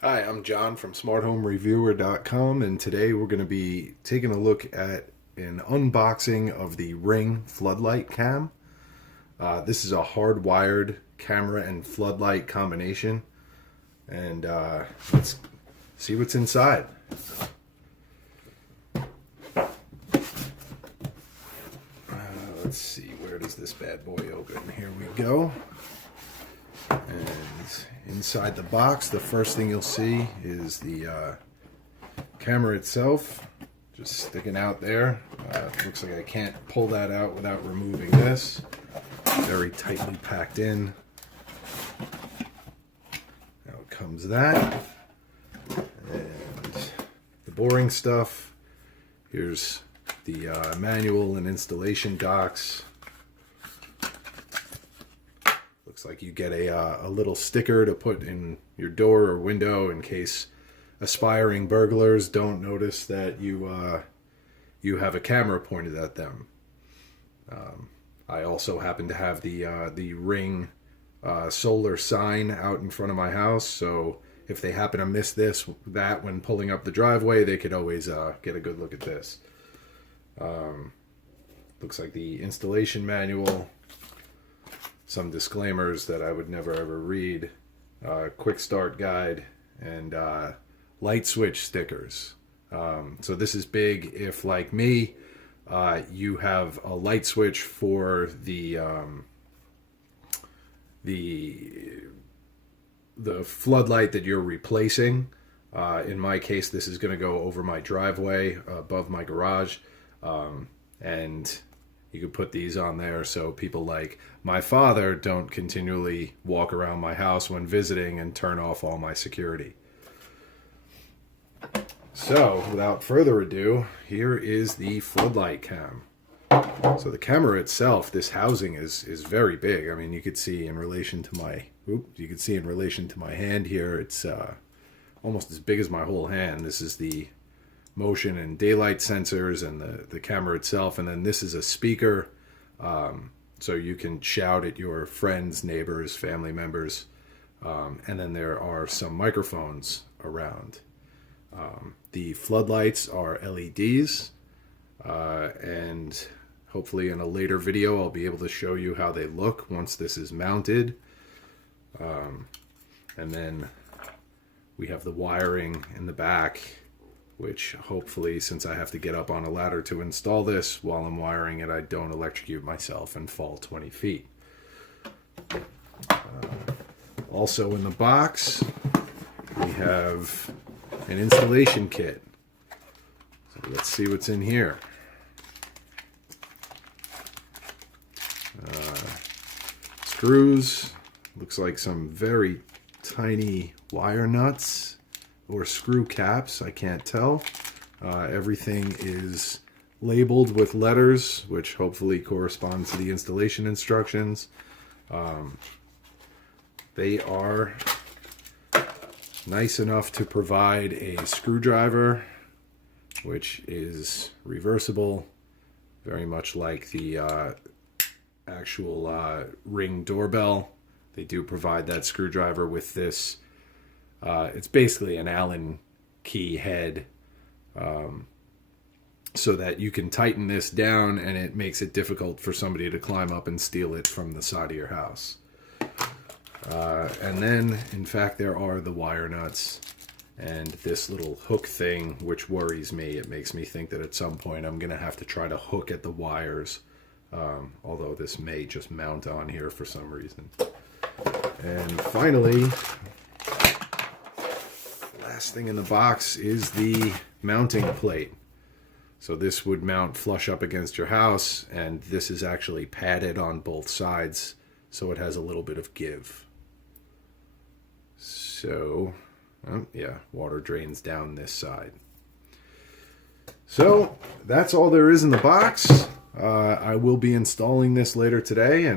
Hi, I'm John from smarthomereviewer.com, and today we're going to be taking a look at an unboxing of the Ring Floodlight Cam. This is a hardwired camera and floodlight combination, and let's see what's inside. Let's see, where does this bad boy open? Here we go. And inside the box, the first thing you'll see is the camera itself, just sticking out there. Looks like I can't pull that out without removing this. Very tightly packed in. Out comes that. And the boring stuff. Here's the manual and installation docs. Looks like you get a little sticker to put in your door or window in case aspiring burglars don't notice that you have a camera pointed at them. I also happen to have the Ring solar sign out in front of my house, so if they happen to miss that when pulling up the driveway, they could always get a good look at this. Looks like the installation manual. Some disclaimers that I would never ever read, quick start guide, and light switch stickers. So this is big if, like me, you have a light switch for the floodlight that you're replacing. In my case, this is going to go over my driveway above my garage, and you could put these on there so people like my father don't continually walk around my house when visiting and turn off all my security. So, without further ado, here is the floodlight cam. So the camera itself, this housing is very big. I mean, you could see in relation to my hand here, it's almost as big as my whole hand. This is the motion and daylight sensors and the camera itself, and then this is a speaker, so you can shout at your friends, neighbors, family members, and then there are some microphones around. The floodlights are LEDs, and hopefully in a later video I'll be able to show you how they look once this is mounted. And then we have the wiring in the back, which hopefully, since I have to get up on a ladder to install this while I'm wiring it, I don't electrocute myself and fall 20 feet. Also in the box, we have an installation kit. So let's see what's in here. Screws, looks like some very tiny wire nuts or screw caps, I can't tell. Everything is labeled with letters, which hopefully correspond to the installation instructions. They are nice enough to provide a screwdriver, which is reversible, very much like the actual Ring doorbell. They do provide that screwdriver with this. It's basically an Allen key head, so that you can tighten this down and it makes it difficult for somebody to climb up and steal it from the side of your house. And then, in fact, there are the wire nuts and this little hook thing, which worries me. It makes me think that at some point I'm going to have to try to hook at the wires, although this may just mount on here for some reason. And finally, last thing in the box is the mounting plate. So this would mount flush up against your house, and this is actually padded on both sides, so it has a little bit of give. So, yeah, water drains down this side. So, that's all there is in the box. I will be installing this later today, and